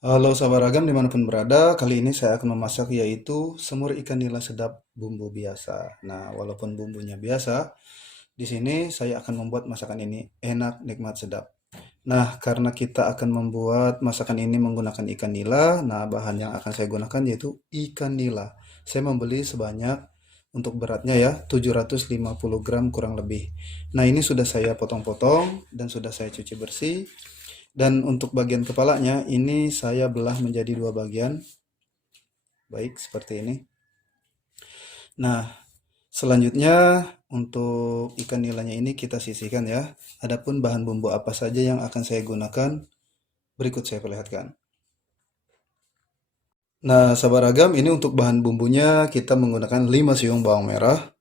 Halo sahabat ragam dimanapun berada, kali ini saya akan memasak yaitu semur ikan nila sedap bumbu biasa. Nah, walaupun bumbunya biasa, di sini saya akan membuat masakan ini enak, nikmat, sedap. Nah, karena kita akan membuat masakan ini menggunakan ikan nila, nah bahan yang akan saya gunakan yaitu ikan nila. Saya membeli sebanyak untuk beratnya ya 750 gram kurang lebih. Nah, ini sudah saya potong-potong dan sudah saya cuci bersih. Dan untuk bagian kepalanya ini saya belah menjadi dua bagian. Baik, seperti ini. Nah, selanjutnya untuk ikan nilanya ini kita sisihkan ya. Adapun bahan bumbu apa saja yang akan saya gunakan, berikut saya perlihatkan. Nah, sahabat ragam, ini untuk bahan bumbunya kita menggunakan 5 siung bawang merah.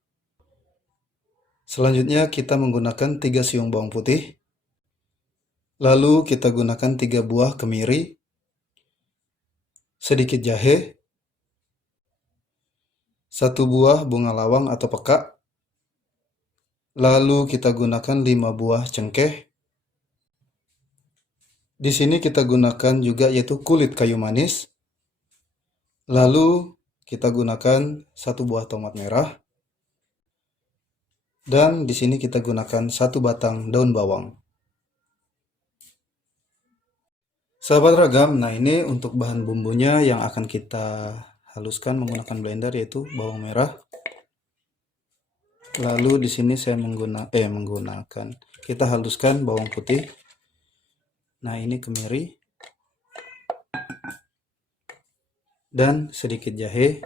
Selanjutnya kita menggunakan 3 siung bawang putih. Lalu kita gunakan 3 buah kemiri, sedikit jahe, satu buah bunga lawang atau peka. Lalu kita gunakan 5 buah cengkeh. Di sini kita gunakan juga yaitu kulit kayu manis. Lalu kita gunakan satu buah tomat merah. Dan di sini kita gunakan satu batang daun bawang. Sahabat ragam, nah ini untuk bahan bumbunya yang akan kita haluskan menggunakan blender yaitu bawang merah. Lalu di sini saya menggunakan kita haluskan bawang putih. Nah, ini kemiri dan sedikit jahe.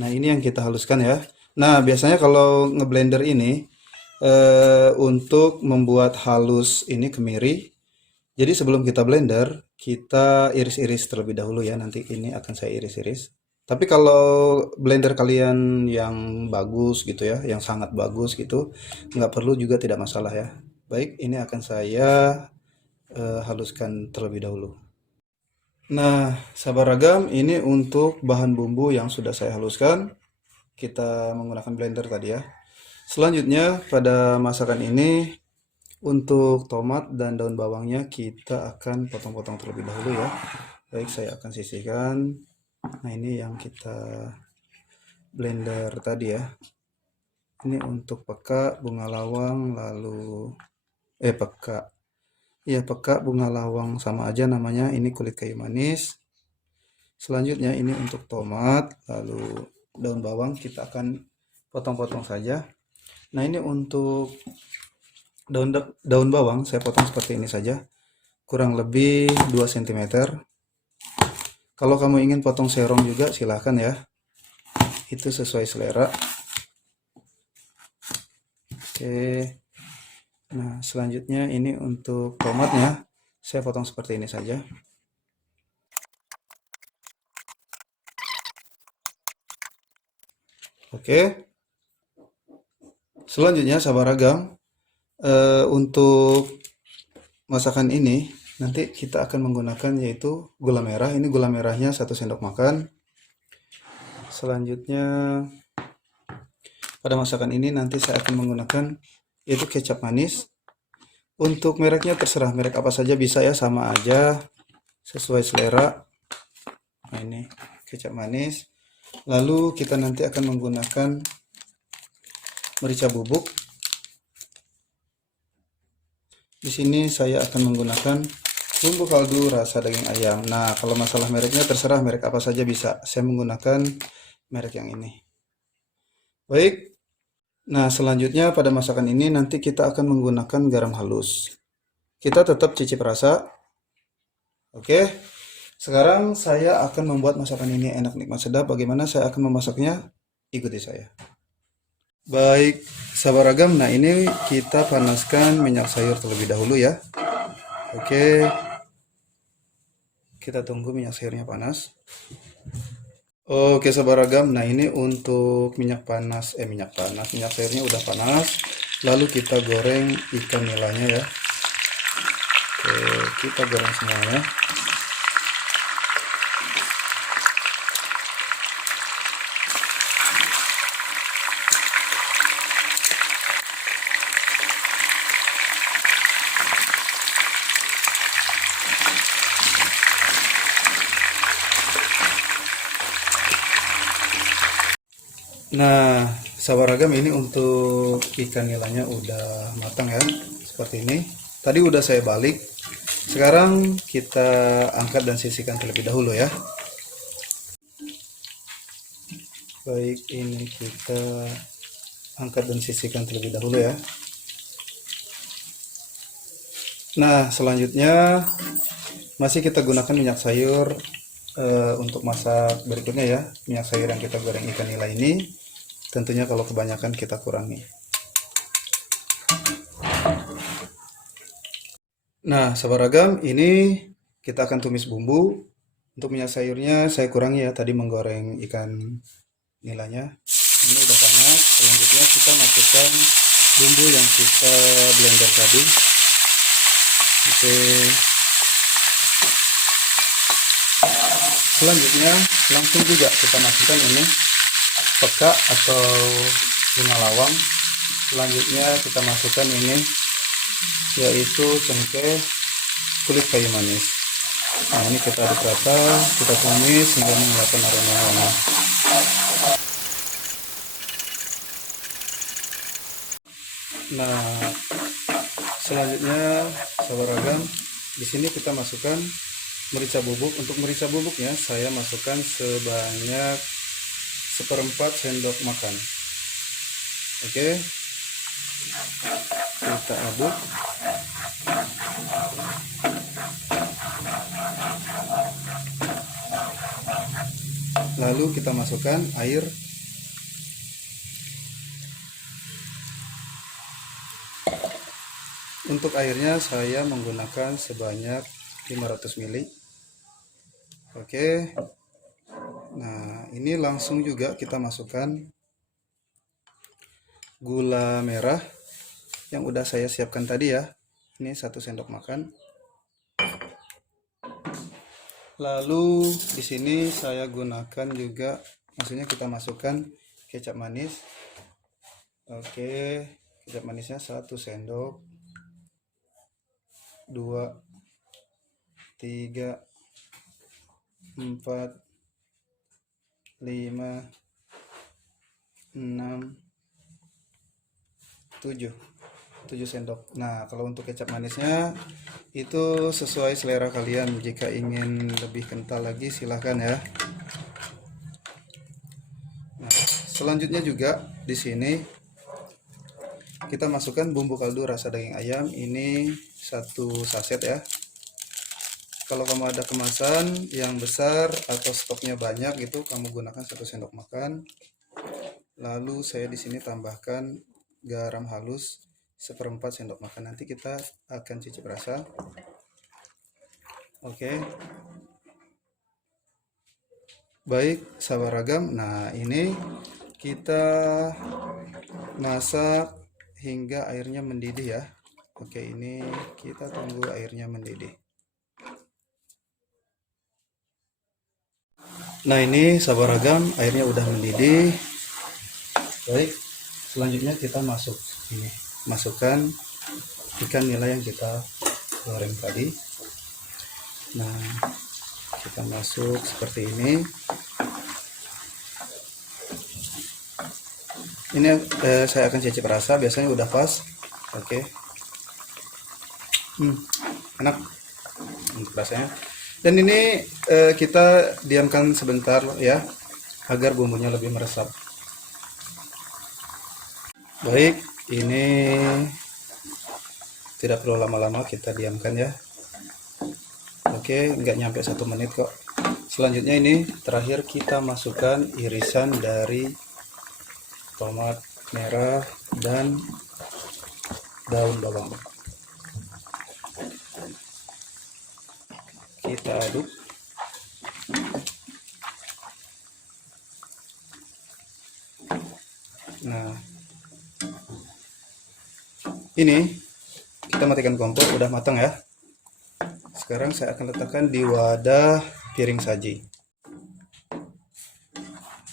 Nah, ini yang kita haluskan ya. Nah, biasanya kalau ngeblender ini untuk membuat halus ini kemiri. Jadi sebelum kita blender, kita iris-iris terlebih dahulu ya. Nanti ini akan saya iris-iris. Tapi kalau blender kalian yang bagus gitu ya, yang sangat bagus gitu, nggak perlu juga tidak masalah ya. Baik, ini akan saya haluskan terlebih dahulu. Nah, sahabat ragam, ini untuk bahan bumbu yang sudah saya haluskan. Kita menggunakan blender tadi ya. Selanjutnya pada masakan ini untuk tomat dan daun bawangnya kita akan potong-potong terlebih dahulu ya. Baik, saya akan sisihkan. Nah, ini yang kita blender tadi ya. Ini untuk peka, bunga lawang, lalu peka. Ya, peka, bunga lawang sama aja namanya. Ini kulit kayu manis. Selanjutnya ini untuk tomat, lalu daun bawang kita akan potong-potong saja. Nah, ini untuk daun bawang saya potong seperti ini saja, kurang lebih 2 cm. Kalau kamu ingin potong serong juga silahkan ya, itu sesuai selera. Oke, nah selanjutnya ini untuk tomatnya saya potong seperti ini saja. Oke, selanjutnya sahabat ragam, untuk masakan ini nanti kita akan menggunakan yaitu gula merah. Ini gula merahnya 1 sendok makan. Selanjutnya pada masakan ini nanti saya akan menggunakan yaitu kecap manis. Untuk mereknya terserah, merek apa saja bisa ya, sama aja sesuai selera. Nah, ini kecap manis. Lalu kita nanti akan menggunakan merica bubuk. Di sini saya akan menggunakan bumbu kaldu rasa daging ayam. Nah, kalau masalah mereknya terserah, merek apa saja bisa. Saya menggunakan merek yang ini. Baik. Nah, selanjutnya pada masakan ini nanti kita akan menggunakan garam halus. Kita tetap cicip rasa. Oke. Sekarang saya akan membuat masakan ini enak, nikmat, sedap. Bagaimana saya akan memasaknya? Ikuti saya. Baik, sahabat ragam. Nah, ini kita panaskan minyak sayur terlebih dahulu ya. Oke. Kita tunggu minyak sayurnya panas. Oke, sahabat ragam. Nah, ini untuk minyak sayurnya udah panas. Lalu kita goreng ikan nilanya ya. Oke, kita goreng semuanya. Nah, sahabat ragam, ini untuk ikan nilainya udah matang ya, seperti ini. Tadi udah saya balik. Sekarang kita angkat dan sisihkan terlebih dahulu ya. Baik, ini kita angkat dan sisihkan terlebih dahulu ya. Nah, selanjutnya masih kita gunakan minyak sayur untuk masak berikutnya ya. Minyak sayur yang kita goreng ikan nila ini, tentunya kalau kebanyakan kita kurangi. Nah, sahabat ragam, ini kita akan tumis bumbu. Untuk minyak sayurnya saya kurangi ya, tadi menggoreng ikan nilanya. Ini udah panas. Selanjutnya kita masukkan bumbu yang kita blender tadi. Oke. Selanjutnya langsung juga kita masukkan ini peka atau bunga lawang. Selanjutnya kita masukkan ini yaitu cengkeh, kulit kayu manis. Nah, ini kita aduk rata, kita tumis hingga mengeluarkan aroma wangi. Nah, selanjutnya sahabat ragam, di sini kita masukkan merica bubuk. Untuk merica bubuknya saya masukkan sebanyak 1/4 sendok makan. Oke, kita aduk. Lalu kita masukkan air. Untuk airnya saya menggunakan sebanyak 500 ml. Oke. Nah, ini langsung juga kita masukkan gula merah yang udah saya siapkan tadi ya. Ini 1 sendok makan. Lalu di sini saya gunakan juga, maksudnya kita masukkan kecap manis. Oke, kecap manisnya 1 sendok. 2, 3, 4, 5, 6, 7 sendok. Nah, kalau untuk kecap manisnya itu sesuai selera kalian. Jika ingin lebih kental lagi silahkan ya. Nah, selanjutnya juga di sini kita masukkan bumbu kaldu rasa daging ayam. Ini 1 saset ya. Kalau kamu ada kemasan yang besar atau stoknya banyak gitu, kamu gunakan 1 sendok makan. Lalu saya di sini tambahkan garam halus 1/4 sendok makan. Nanti kita akan cicip rasa. Oke. Baik, sahabat ragam. Nah, ini kita masak hingga airnya mendidih ya. Oke, ini kita tunggu airnya mendidih. Nah, ini sahabat ragam, airnya udah mendidih. Baik, selanjutnya kita masukkan ikan nila yang kita goreng tadi. Nah, kita masuk seperti ini. Ini saya akan cicip rasa, biasanya udah pas. Oke. Enak untuk rasanya. Dan ini kita diamkan sebentar ya, agar bumbunya lebih meresap. Baik, ini tidak perlu lama-lama, kita diamkan ya. Oke, nggak nyampe 1 menit kok. Selanjutnya ini terakhir kita masukkan irisan dari tomat merah dan daun bawang. Kita aduk. Nah, ini kita matikan kompor, udah matang ya. Sekarang saya akan letakkan di wadah piring saji.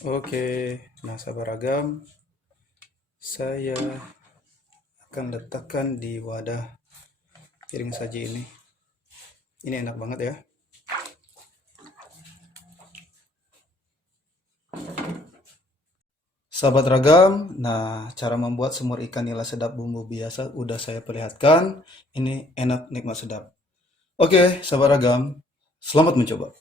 Oke, nah sahabat ragam, saya akan letakkan di wadah piring saji ini. Ini enak banget ya. Sahabat ragam, nah cara membuat semur ikan nila sedap bumbu biasa udah saya perlihatkan. Ini enak, nikmat, sedap. Oke, sahabat ragam, selamat mencoba.